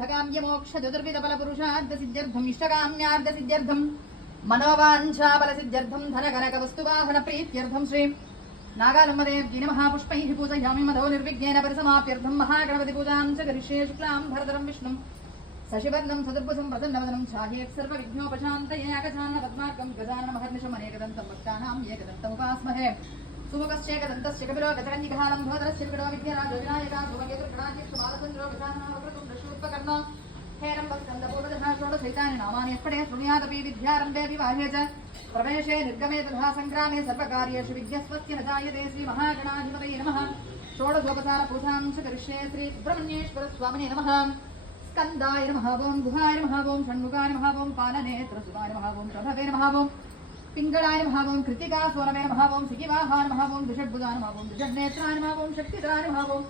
अर्धकाम्यमोक्ष चतुर्विधफलपुरुषार्थसिद्ध्यर्थम् इष्टकाम्यार्थसिद्ध्यर्थम् मनोवाञ्छाबलसिद्ध्यर्थम् धनकनकवस्तुवाहनप्रीत्यर्थम् श्री नागालम्बदेव्यै नमः पुष्पैः पूजयामि मधो निर्विघ्नेन परिसमाप्त्यर्थम् महागणपतिपूजां च करिष्ये शुक्लां भरतरं विष्णुं शशिवर्णं चतुर्भुजं प्रसन्नवदनं ध्यायेत् सर्वविघ्नोपशान्तये अगजाननपद्मार्कं गजाननमहर्निशम् अनेकदन्तं भक्तानाम् एकदन्तमुपास्महे सुमुखश्चेकदन्तस्य कपिलो गजकन्यकालं भवतरस्य विकटो विद्याराजो विनायका ध्रुवकेतुर्गणाचिक्षुबालचन्द्रो गजाननवक्रतुण्डशूर्पकर्णो हेरम्बस्कन्दपूर्वदशा षोडशैतानि नामानि यः पठेत् शृणुयादपि विद्यारम्भे विवाहे च प्रवेशे निर्गमे तथा संग्रामे सर्वकार्येषु विद्यस्वस्य न जायते श्रीमहागणाधिपतये नमः षोडशोपचारपूजां च करिष्ये श्रीसुब्रह्मण्येश्वरस्वामिने नमः स्कन्दाय नमः ओं गुहाय नमः ओं षण्मुखाय नमः ओं पालनेत्रसुताय नमः ओं प्रभवे नमः ओं पिङ्गळाय नमः ओं कृतिकासोरवे नमः ओं सिकिवाहाय नमः ओं द्विषड्भुजाय नमः ओं द्विषड्नेत्राय नमः ओं शक्तिधराय नमः ओं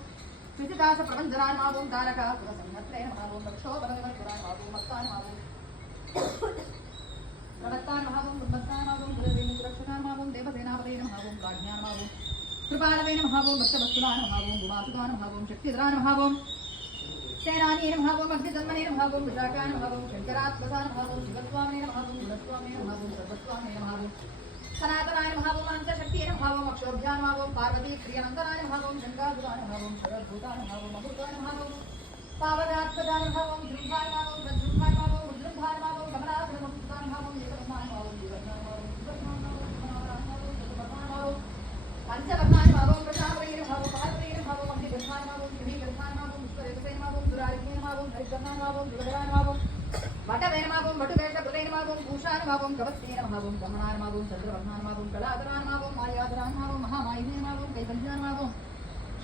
कृतिदासप्रबन्धनाय नमः ओं तारकासुरसंहत्रे नमः ओं रक्षोबलनिवर्तनाय नमः ओं मत्ताय नमः ओं प्रवत्ताय नमः ओं उन्मत्ताय नमः ओं गुरुदेवसुरक्षकाय नमः ओं देवसेनापतये नमः ओं प्राज्ञाय नमः ओं कृपालवे नमः ओं भक्तवत्सलाय नमः ओं गुमासुताय नमः ओं शक्तिधराय नमः ओं सेनानी नमः ओं अग्निजन्मने नमः ओं विशाखाय नमः ओं शंकरात्मजाय नमः ओं शिवस्वामिने नमः ओं गुणस्वामिने नमः ओं सर्वस्वामिने नमः ओं सनातनाय नमः ओं अनन्तशक्तिये नमः ओं अक्षोभ्याय नमः ओं पार्वती प्रियनन्दनाय नमः ओं शङ्कासुराय नमः ओं शरद्भूताय नमः ओं अमृताय नमः ओं पावनात्मजाय नमः ओं ध्रुवाय नमः ओं सद्रुवाय नमः ओं उद्रुवाय नमः ओं कमलासुरमुक्ताय नमः ओं एकब्रह्माय नमः ओं जीवनाय नमः ओं सुब्रह्मण्याय नमः ओं सुब्रह्मण्याय नमः ओं पंचवर्णाय नमः ओं प्रजापतये नमः ओं पार्वतीये नमः ओं अग्निगर्भाय नमः ओं श्रीगर्भाय नमः ओं विश्वदेवते नमः ओं दुरारिणे नमः ओं हरिगर्भाय नमः ओं दुर्गराय नमः ओं वटवे नमः ओं वटुवेशप्रदे नमः ओं भूषाय नमः ओं कवस्ते नमः ओं ब्रह्मणाय नमः ओं चन्द्रवर्णाय नमः ओं कलाधराय नमः ओं मायाधराय नमः ओं महामायिने नमः ओं कैवल्याय नमः ओं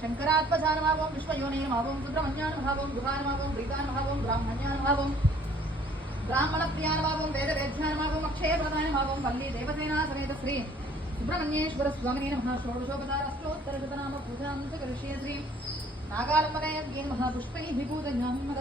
शंकरात्मजाय नमः ओं विश्वयोने नमः ओं सुब्रह्मण्याय नमः ओं गुहाय नमः ओं प्रीताय नमः ओं ब्राह्मण्याय नमः ओं ब्राह्मणप्रियाय नमः ओं वेदवेद्याय नमः ओं अक्षयप्रदाय नमः ओं वल्ली देवसेना समेत श्री सुब्रह्मण्येश्वर स्वामिने नमः षोडशोपचारस्तोत्तरशतनाम पूजां च करिष्ये श्री नागालम्बदेव्यै नमः पुष्पैः पूजयामि